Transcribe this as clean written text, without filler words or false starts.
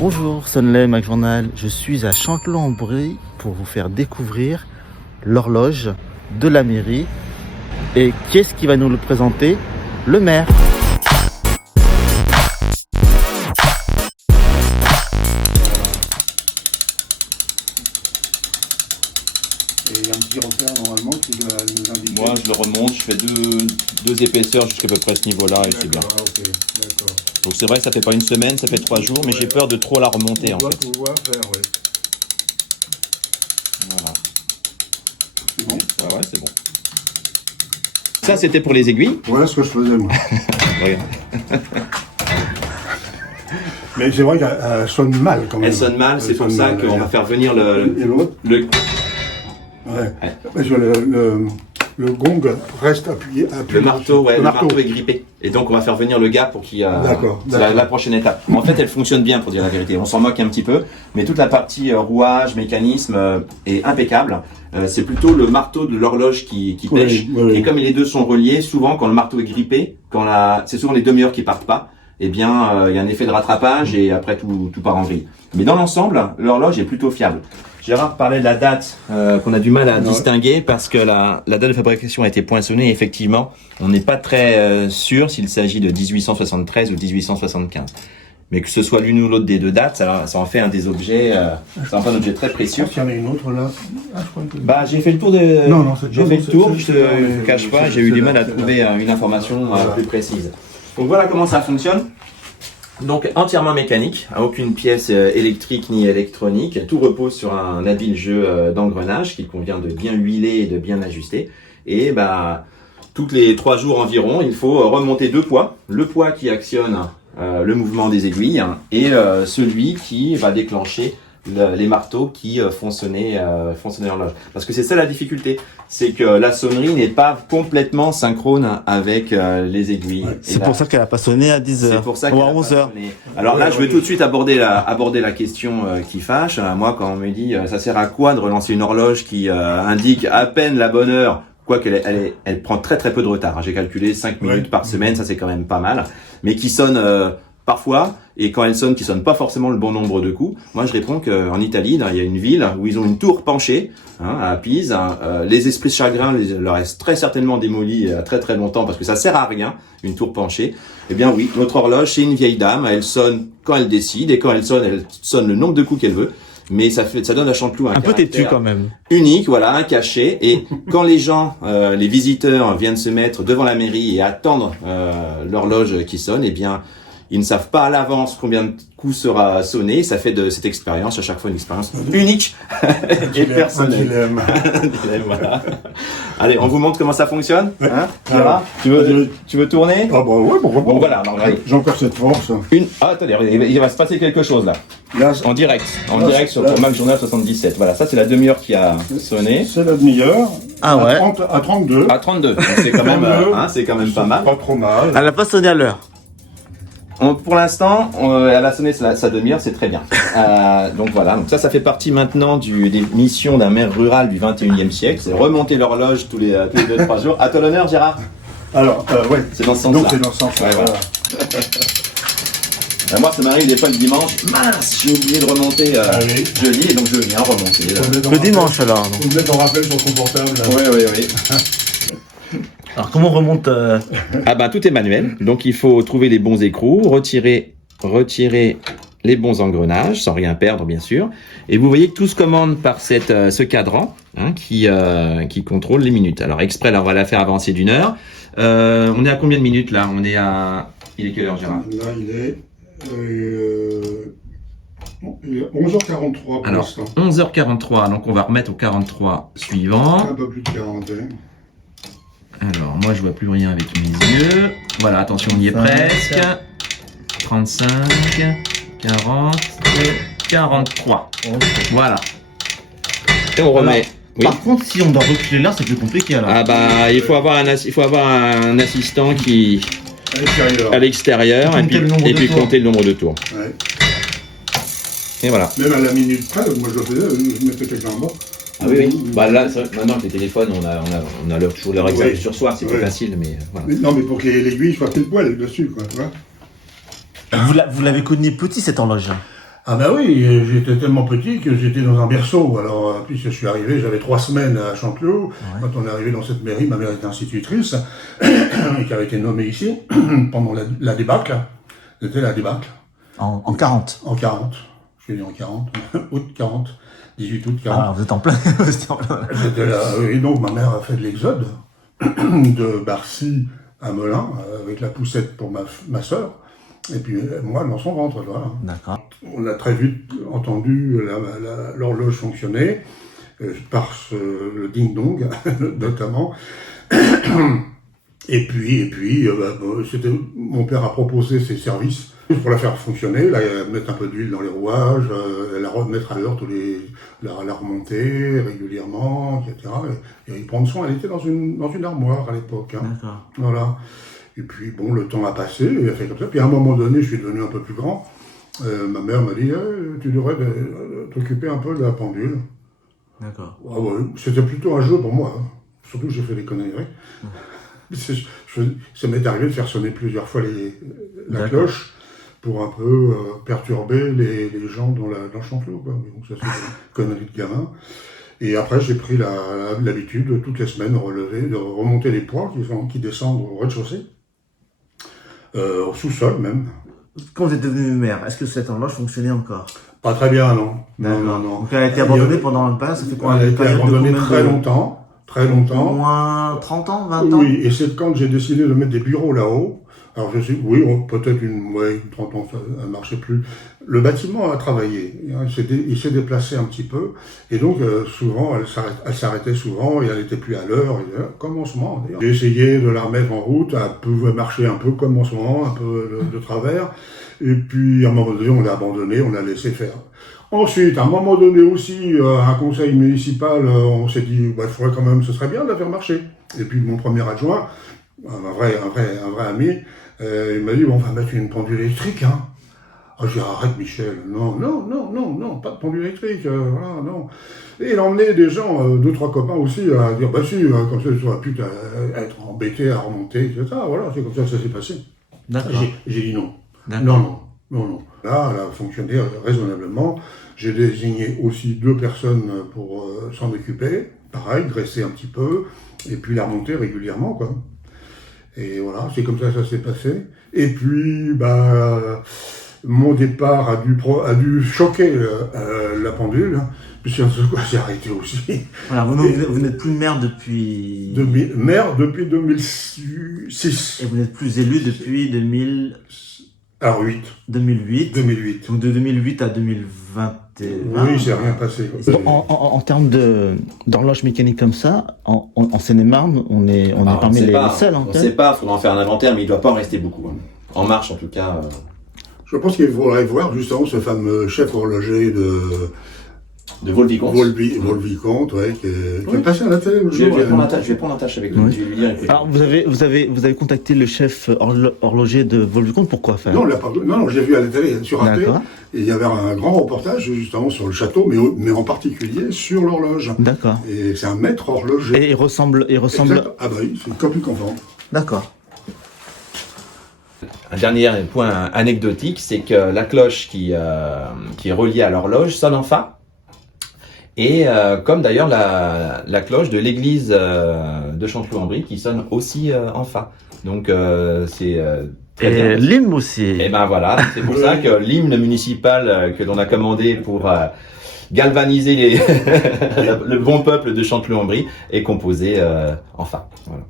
Bonjour, Sunley Mac Journal. Je suis à Chanteloup-en-Brie pour vous faire découvrir l'horloge de la mairie. Et qui est-ce qui va nous le présenter? Le maire. Et un petit repère normalement qui doit nous indiquer. Moi, je le remonte, je fais deux épaisseurs jusqu'à peu près ce niveau-là et c'est bien. Ok, d'accord. Donc c'est vrai que ça fait pas une semaine, ça fait 3 jours, mais j'ai peur de trop la remonter en fait. On doit pouvoir faire, oui. Voilà. C'est bon. Ouais, c'est bon. Ça, c'était pour les aiguilles. Voilà ce que je faisais moi. Regarde. Mais c'est vrai qu'elle sonne mal quand même. Elle sonne mal, c'est pour ça qu'on va faire venir Et l'autre Ouais. Parce que le gong reste appuyé. Le marteau, ouais, le marteau est grippé. Et donc on va faire venir le gars pour qu'il... D'accord. C'est la prochaine étape. En fait, elle fonctionne bien pour dire la vérité. On s'en moque un petit peu, mais toute la partie rouage, mécanisme est impeccable. C'est plutôt le marteau de l'horloge qui pêche. Oui. Et comme les deux sont reliés, souvent quand le marteau est grippé, c'est souvent les demi-heures qui partent pas, eh bien il y a un effet de rattrapage et après tout part en vrille. Mais dans l'ensemble, l'horloge est plutôt fiable. Gérard parlait de la date qu'on a du mal à distinguer parce que la date de fabrication a été poinçonnée et effectivement, on n'est pas très sûr s'il s'agit de 1873 ou 1875. Mais que ce soit l'une ou l'autre des deux dates, ça en fait un des objets, ça en fait un objet très précieux. Il y en a une autre là. Je crois que... Bah, j'ai fait le tour de. Non, j'ai fait le tour. Je te cache pas, j'ai eu du mal à trouver une information plus précise. Donc voilà comment ça fonctionne. Donc entièrement mécanique, aucune pièce électrique ni électronique. Tout repose sur un habile jeu d'engrenage qu'il convient de bien huiler et de bien ajuster. Et bah, toutes les 3 jours environ, il faut remonter 2 poids. Le poids qui actionne le mouvement des aiguilles et celui qui va déclencher les marteaux qui font sonner l'horloge. Parce que c'est ça la difficulté, c'est que la sonnerie n'est pas complètement synchrone avec les aiguilles. Ouais, c'est pour ça qu'elle a pas sonné à 10h C'est pour ça ou à 11h. Alors là, je vais tout de suite aborder la question qui fâche. Moi, quand on me dit ça sert à quoi de relancer une horloge qui indique à peine la bonne heure, quoique elle prend très très peu de retard. J'ai calculé 5 minutes par semaine, ça c'est quand même pas mal, mais qui sonne parfois, et quand elle sonne, qui sonne pas forcément le bon nombre de coups. Moi, je réponds qu'en Italie, il y a une ville où ils ont une tour penchée, à Pise. Les esprits de chagrin leur restent très certainement démolis très très longtemps parce que ça sert à rien, une tour penchée. Eh bien oui, notre horloge, c'est une vieille dame. Elle sonne quand elle décide, et quand elle sonne le nombre de coups qu'elle veut. Mais ça donne à Chanteloup un peu têtu quand même. Unique, voilà, un cachet. Et quand les gens, les visiteurs viennent se mettre devant la mairie et attendre l'horloge qui sonne, eh bien, ils ne savent pas à l'avance combien de coups sera sonné. Ça fait de cette expérience à chaque fois une expérience unique et personnelle. Dilemme, voilà. Allez, on vous montre comment ça fonctionne. Ouais. Gérard, tu veux tourner? Ah bah ouais, pourquoi pas. Bon voilà, alors allez. J'ai encore cette force. Attendez, il va se passer quelque chose là. Là, En direct sur là, Mac Journal 77. Voilà, ça c'est la demi-heure qui a sonné. c'est la demi-heure. Ah ouais. À 32. À 32, donc c'est quand même, c'est quand même pas mal. Pas trop mal. Elle a pas sonné à l'heure. Pour l'instant, elle a sonné sa demi-heure, c'est très bien. Donc voilà, donc ça fait partie maintenant des missions d'un maire rural du 21e siècle. C'est remonter l'horloge tous les 2-3 jours. À toi l'honneur, Gérard. Alors, ouais. C'est dans ce sens-là. Donc c'est dans ce sens-là. Ouais, voilà. Moi, ça m'arrive des fois le dimanche. Mince, j'ai oublié de remonter. Allez. Je lis et donc je viens remonter. Le dimanche alors. Vous me mettez en rappel sur ton portable. Là. Oui. Alors comment on remonte Ah ben tout est manuel, donc il faut trouver les bons écrous, retirer les bons engrenages, sans rien perdre bien sûr. Et vous voyez que tout se commande par ce cadran qui contrôle les minutes. Alors exprès, là on va la faire avancer d'1 heure. On est à combien de minutes là? Il est quelle heure, Gérard? Là il est 11h43 pour Alors l'instant. 11h43, donc on va remettre au 43 suivant. Un peu plus de 40. Alors, moi, je vois plus rien avec mes yeux. Voilà, attention, on y est presque. 35, 40, 43. Voilà. Et on remet. Oui. Par contre, si on doit reculer là, c'est plus compliqué alors. Ah bah, il faut avoir un assistant qui à l'extérieur et puis compter le nombre de tours. Ouais. Et voilà. Même à la minute près, moi je le faisais, je mettais quelqu'un en bas. Ah oui. Bah là, maintenant avec les téléphones, on a toujours l'heure exacte sur soi, c'est plus facile, mais voilà. Mais non, mais pour que l'aiguille soit pile poil dessus, quoi, tu vois. Vous l'avez connu petit cette horloge? Ah bah oui, j'étais tellement petit que j'étais dans un berceau. Alors, puisque je suis arrivé, j'avais 3 semaines à Chanteloup. Ouais. Quand on est arrivé dans cette mairie, ma mère était institutrice, qui avait été nommée ici, pendant la débâcle. C'était la débâcle, En 40. en 40. Je suis né en 40, août 40, 18 août 40. Ah, vous êtes en plein. Vous êtes en plein. J'étais là, et donc ma mère a fait de l'exode, de Barcy à Melun, avec la poussette pour ma sœur, et puis moi dans son ventre, voilà. D'accord. On a très vite entendu l'horloge fonctionner, par le ding-dong, notamment. Et puis mon père a proposé ses services pour la faire fonctionner, mettre un peu d'huile dans les rouages, la remettre à l'heure, la remonter régulièrement, etc. Et y prendre soin. Elle était dans une armoire à l'époque. Hein. D'accord. Voilà. Et puis bon, le temps a passé, et elle a fait comme ça. Puis à un moment donné, je suis devenu un peu plus grand. Ma mère m'a dit, tu devrais t'occuper un peu de la pendule. D'accord. Ah ouais, c'était plutôt un jeu pour moi. Hein. Surtout que j'ai fait des conneries. Ça m'est arrivé de faire sonner plusieurs fois la cloche pour un peu perturber les gens dans Chanteloup. Quoi. Donc ça, c'est une connerie de gamin. Et après, j'ai pris l'habitude, toutes les semaines, de remonter les poids qui descendent au rez-de-chaussée, au sous-sol même. Quand vous êtes devenu maire, est-ce que cette horloge fonctionnait encore? Pas très bien, non. D'accord. Non. Donc elle a été abandonnée pendant le passé, ça fait quoi? Elle a été abandonnée très longtemps. Au moins 30 ans, 20 ans? Oui, et c'est quand j'ai décidé de mettre des bureaux là-haut. Alors peut-être une 30 ans, ça ne marchait plus. Le bâtiment a travaillé, il s'est déplacé un petit peu, et donc souvent, elle s'arrêtait souvent, et elle n'était plus à l'heure, comme en ce moment d'ailleurs. J'ai essayé de la remettre en route, elle pouvait marcher un peu comme en ce moment, un peu de travers, et puis à un moment donné, on l'a abandonné, on l'a laissé faire. Ensuite, à un moment donné aussi, un conseil municipal, on s'est dit, il faudrait quand même, ce serait bien de la faire marcher. Et puis mon premier adjoint, un vrai ami, il m'a dit, on va mettre une pendule électrique, hein. Ah, j'ai dit, arrête Michel, non, pas de pendule électrique, voilà, non. Et il a emmené des gens, 2-3 copains aussi, à dire, bah si, comme ça, tu aurais pu être embêté à remonter, etc. Voilà, c'est comme ça que ça s'est passé. D'accord. J'ai dit non. D'accord. Non. Là, elle a fonctionné raisonnablement. J'ai désigné aussi 2 personnes pour s'en occuper. Pareil, graisser un petit peu, et puis la remonter régulièrement, quoi. Et voilà, c'est comme ça que ça s'est passé. Et puis, mon départ a dû choquer la pendule, puisqu'un seul coup, j'ai arrêté aussi. Voilà, vous n'êtes plus maire depuis... Maire depuis 2006. Et vous n'êtes plus élu depuis 2008. 2008. Donc de 2008 à 2021. Oui, c'est rien passé. Bon, en termes d'horloge mécanique comme ça, en Seine-et-Marne, on est parmi les seuls. On ne sait pas, il faudra en faire un inventaire, mais il ne doit pas en rester beaucoup. Hein. En marche, en tout cas. Je pense qu'il faudrait voir justement ce fameux chef horloger de Vaux-le-Vicomte. Vaux-le-Vicomte, ouais, qui est passé à la télé le Je jour. vais prendre un tâche avec lui. Oui. Je vais lui dire, écoute, Alors vous avez contacté le chef horloger de Vaux-le-Vicomte, pourquoi faire? Non, je l'ai vu à la télé, sur Arte, et D'accord. il y avait un grand reportage justement sur le château, mais en particulier sur l'horloge. D'accord. Et c'est un maître horloger. Et il ressemble... Exact. Ah bah oui, c'est une copie conforme. D'accord. un dernier point anecdotique, c'est que la cloche qui est reliée à l'horloge sonne en fa. Et comme d'ailleurs la cloche de l'église de Chanteloup-en-Brie qui sonne aussi en fa. Donc c'est très bien. L'hymne aussi. Et ben voilà, c'est pour ça que l'hymne municipal que l'on a commandé pour galvaniser le bon peuple de Chanteloup-en-Brie est composé en fa. Voilà.